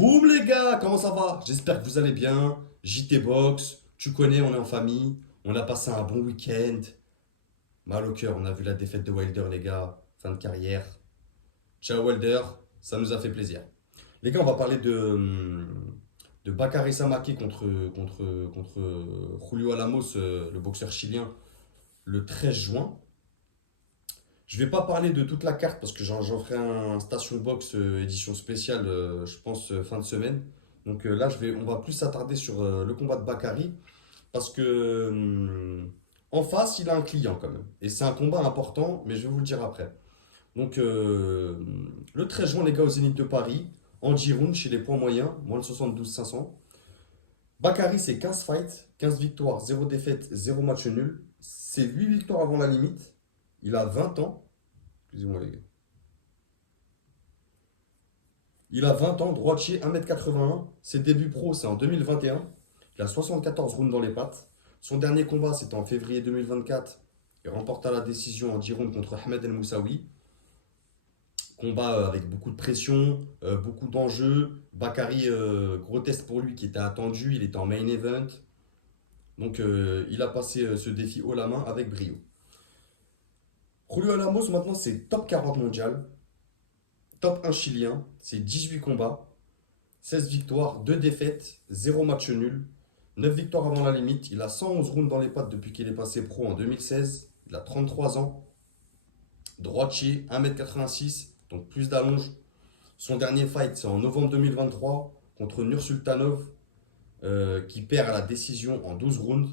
Boum les gars, comment ça va? J'espère que vous allez bien. JT Box, tu connais, on est en famille. On a passé un bon week-end. Mal au cœur, on a vu la défaite de Wilder les gars. Fin de carrière. Ciao Wilder, ça nous a fait plaisir. Les gars, on va parler de Bakary Samake contre Julio Alamos, le boxeur chilien, le 13 juin. Je vais pas parler de toute la carte parce que j'en ferai un Station Box édition spéciale, je pense, fin de semaine. Donc là, on va plus s'attarder sur le combat de Bakary parce que en face, il a un client quand même. Et c'est un combat important, mais je vais vous le dire après. Donc le 13 juin, les gars, au Zénith de Paris, en Giroud, chez les poids moyens, moins de 72 500. Bakary, c'est 15 fights, 15 victoires, 0 défaite, 0 match nul. C'est 8 victoires avant la limite. Il a 20 ans. Excusez-moi les gars. Il a 20 ans, droitier, 1m81. Ses débuts pro, c'est en 2021. Il a 74 rounds dans les pattes. Son dernier combat, c'était en février 2024. Il remporta la décision en 10 rounds contre Ahmed El Moussaoui. Combat avec beaucoup de pression, beaucoup d'enjeux. Bakary, gros test pour lui qui était attendu. Il était en main event. Donc il a passé ce défi haut la main avec brio. Julio Alamos, maintenant, c'est top 40 mondial. Top 1 chilien. C'est 18 combats. 16 victoires, 2 défaites, 0 match nul, 9 victoires avant la limite. Il a 111 rounds dans les pattes depuis qu'il est passé pro en 2016. Il a 33 ans. Droitier, 1m86, donc plus d'allonge. Son dernier fight, c'est en novembre 2023 contre Nursultanov, qui perd à la décision en 12 rounds.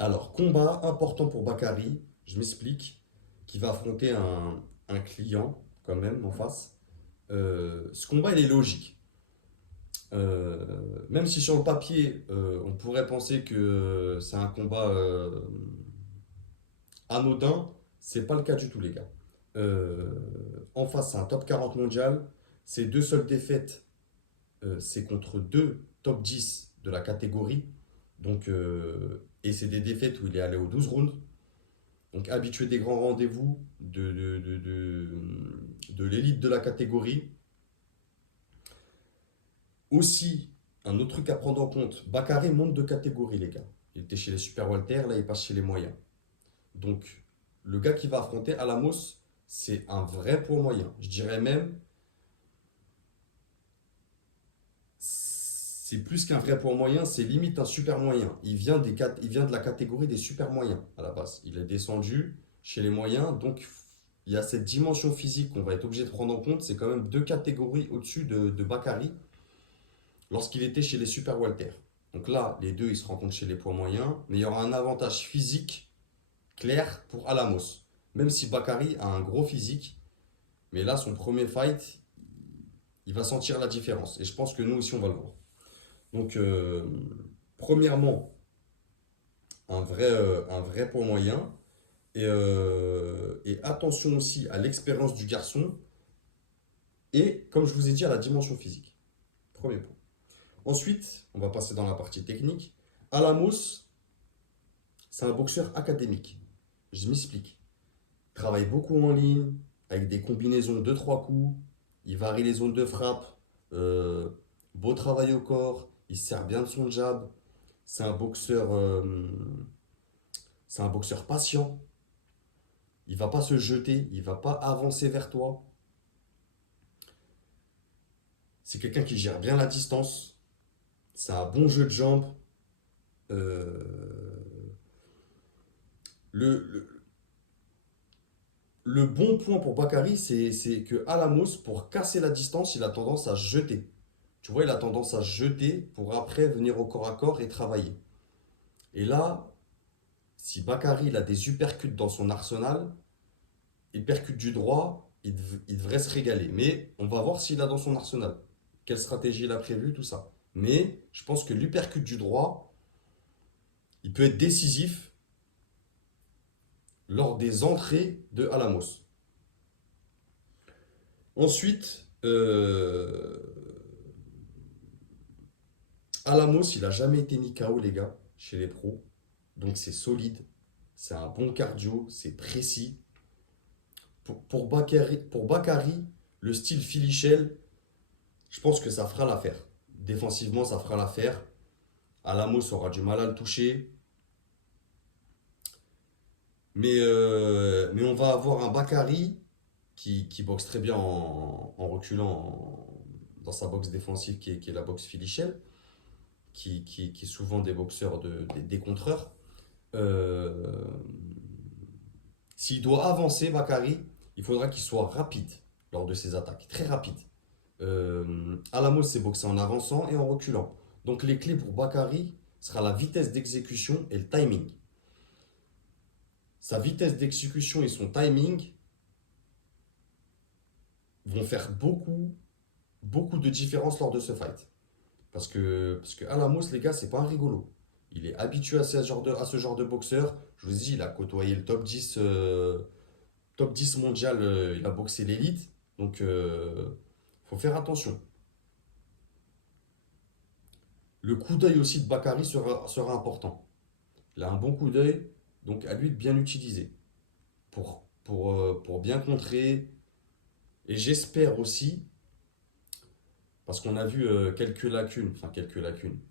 Alors, combat important pour Bakary, je m'explique, qui va affronter un client quand même en face. Ce combat, il est logique. Même si sur le papier, on pourrait penser que c'est un combat anodin, c'est pas le cas du tout, les gars. Euh, En face, c'est un top 40 mondial. Ses deux seules défaites, c'est contre deux top 10 de la catégorie. Donc, et c'est des défaites où il est allé aux 12 rounds. Donc, habitué des grands rendez-vous de l'élite de la catégorie. Aussi, un autre truc à prendre en compte, Bakary monte de catégorie, les gars. Il était chez les super Walter, là il passe chez les moyens. Donc, le gars qui va affronter Alamos, c'est un vrai poids moyen. Je dirais même, c'est plus qu'un vrai poids moyen, c'est limite un super moyen. Il vient de la catégorie des super moyens à la base. Il est descendu chez les moyens, donc il y a cette dimension physique qu'on va être obligé de prendre en compte. C'est quand même deux catégories au-dessus de Bakary lorsqu'il était chez les super Walter. Donc là, les deux, ils se rencontrent chez les poids moyens, mais il y aura un avantage physique clair pour Alamos. Même si Bakary a un gros physique, mais là, son premier fight, il va sentir la différence. Et je pense que nous aussi, on va le voir. Donc, premièrement, un vrai poids moyen. Et attention aussi à l'expérience du garçon. Et, comme je vous ai dit, à la dimension physique. Premier point. Ensuite, on va passer dans la partie technique. Alamos, c'est un boxeur académique. Je m'explique. Il travaille beaucoup en ligne, avec des combinaisons de 3 coups. Il varie les zones de frappe. euh, Beau travail au corps. Il se sert bien de son jab. C'est un boxeur, euh, c'est un boxeur patient. Il va pas se jeter. Il va pas avancer vers toi. C'est quelqu'un qui gère bien la distance. C'est un bon jeu de jambes. Euh, le, le, le bon point pour Bakary, c'est que Alamos, pour casser la distance, il a tendance à jeter. Tu vois, il a tendance à jeter pour après venir au corps à corps et travailler. Et là, si Bakary il a des uppercuts dans son arsenal, il percute du droit, il devrait se régaler. Mais on va voir s'il a dans son arsenal. Quelle stratégie il a prévu, tout ça. Mais je pense que l'uppercut du droit, il peut être décisif lors des entrées de Alamos. Ensuite, Alamos, il n'a jamais été mis KO, les gars, chez les pros. Donc c'est solide, c'est un bon cardio, c'est précis. Pour Bakary, Le style Philly Shell, je pense que ça fera l'affaire. Défensivement, ça fera l'affaire. Alamos aura du mal à le toucher. Mais on va avoir un Bakary qui boxe très bien en reculant dans sa boxe défensive qui est la boxe Philly Shell, qui est souvent des boxeurs, des contreurs. Euh, S'il doit avancer, Bakary, il faudra qu'il soit rapide lors de ses attaques, très rapide. Alamos s'est boxé en avançant et en reculant. Donc les clés pour Bakary sera la vitesse d'exécution et le timing. Sa vitesse d'exécution et son timing vont faire beaucoup de différence lors de ce fight. Parce que Alamos, les gars, c'est pas un rigolo. Il est habitué à ce genre de boxeur. Je vous dis, il a côtoyé le top 10 mondial, il a boxé l'élite. Donc, faut faire attention. Le coup d'œil aussi de Bakary sera important. Il a un bon coup d'œil, donc à lui de bien l'utiliser pour bien contrer. Et j'espère aussi, parce qu'on a vu quelques lacunes.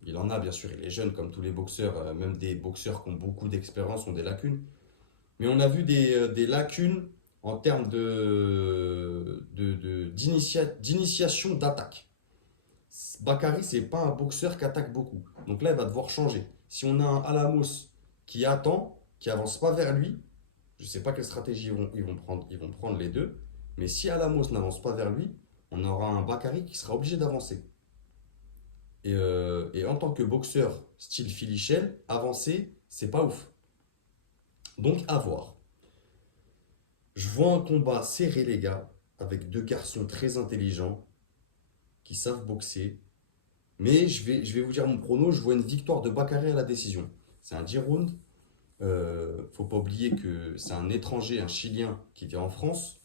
Il en a bien sûr, il est jeune comme tous les boxeurs, même des boxeurs qui ont beaucoup d'expérience ont des lacunes. Mais on a vu des lacunes en termes d'initiation d'attaque. Bakary, c'est pas un boxeur qui attaque beaucoup. Donc là, il va devoir changer. Si on a un Alamos qui attend, qui avance pas vers lui, je sais pas quelle stratégie ils vont prendre les deux. Mais si Alamos n'avance pas vers lui, on aura un Bakary qui sera obligé d'avancer. Et en tant que boxeur style Philly Shell, avancer, c'est pas ouf. Donc à voir. Je vois un combat serré, les gars, avec deux garçons très intelligents qui savent boxer. Mais je vais vous dire mon prono, je vois une victoire de Bakary à la décision. C'est un 10 rounds. Faut pas oublier que c'est un étranger, un Chilien qui vit en France.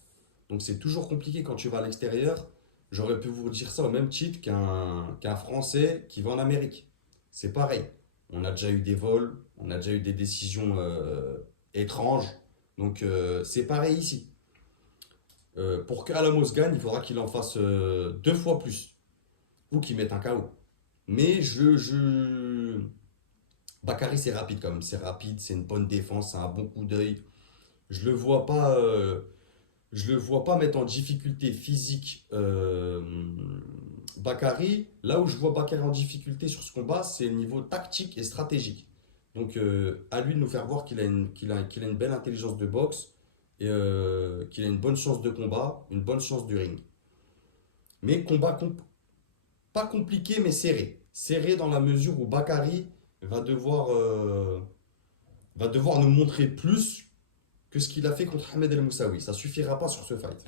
Donc c'est toujours compliqué quand tu vas à l'extérieur. J'aurais pu vous dire ça au même titre qu'un Français qui va en Amérique. C'est pareil. On a déjà eu des vols, on a déjà eu des décisions étranges. Donc c'est pareil ici. Pour qu'Alamos gagne, il faudra qu'il en fasse deux fois plus. Ou qu'il mette un KO. Mais Bakary, c'est rapide quand même. C'est rapide, c'est une bonne défense, c'est un bon coup d'œil. Je le vois pas. Je le vois pas mettre en difficulté physique Bakary. Là où je vois Bakary en difficulté sur ce combat, c'est le niveau tactique et stratégique. Donc à lui de nous faire voir qu'il a une belle intelligence de boxe et qu'il a une bonne chance de combat, une bonne chance du ring. Mais pas compliqué mais serré. Serré dans la mesure où Bakary va devoir nous montrer plus que ce qu'il a fait contre Ahmed El Moussaoui. Ça suffira pas sur ce fight.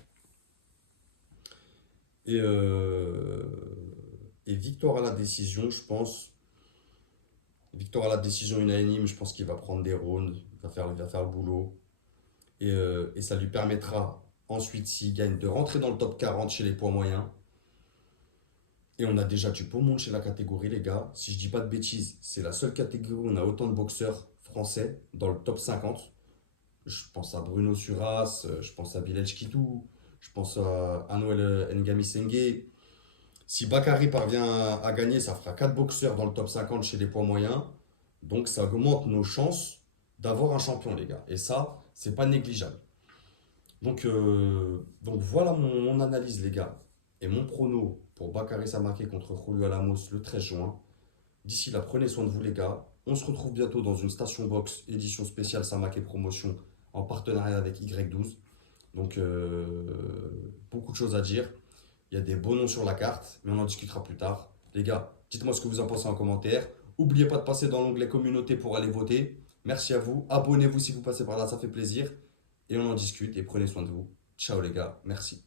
Et, euh, et victoire à la décision, je pense. Victoire à la décision unanime, je pense qu'il va prendre des rounds, il va faire le boulot. Et ça lui permettra ensuite, s'il gagne, de rentrer dans le top 40 chez les poids moyens. Et on a déjà du beau monde chez la catégorie, les gars. Si je dis pas de bêtises, c'est la seule catégorie où on a autant de boxeurs français dans le top 50. Je pense à Bruno Suras, je pense à Bilal Chkitou, je pense à Anouel Ngami Sengue. Si Bakary parvient à gagner, ça fera 4 boxeurs dans le top 50 chez les poids moyens. Donc ça augmente nos chances d'avoir un champion, les gars. Et ça, c'est pas négligeable. Donc voilà mon analyse, les gars. Et mon prono pour Bakary Samaké contre Julio Alamos le 13 juin. D'ici là, prenez soin de vous, les gars. On se retrouve bientôt dans une station box édition spéciale Samaké Promotion en partenariat avec Y12. Donc, beaucoup de choses à dire. Il y a des beaux noms sur la carte, mais on en discutera plus tard. Les gars, dites-moi ce que vous en pensez en commentaire. N'oubliez pas de passer dans l'onglet communauté pour aller voter. Merci à vous. Abonnez-vous si vous passez par là, ça fait plaisir. Et on en discute et prenez soin de vous. Ciao les gars, merci.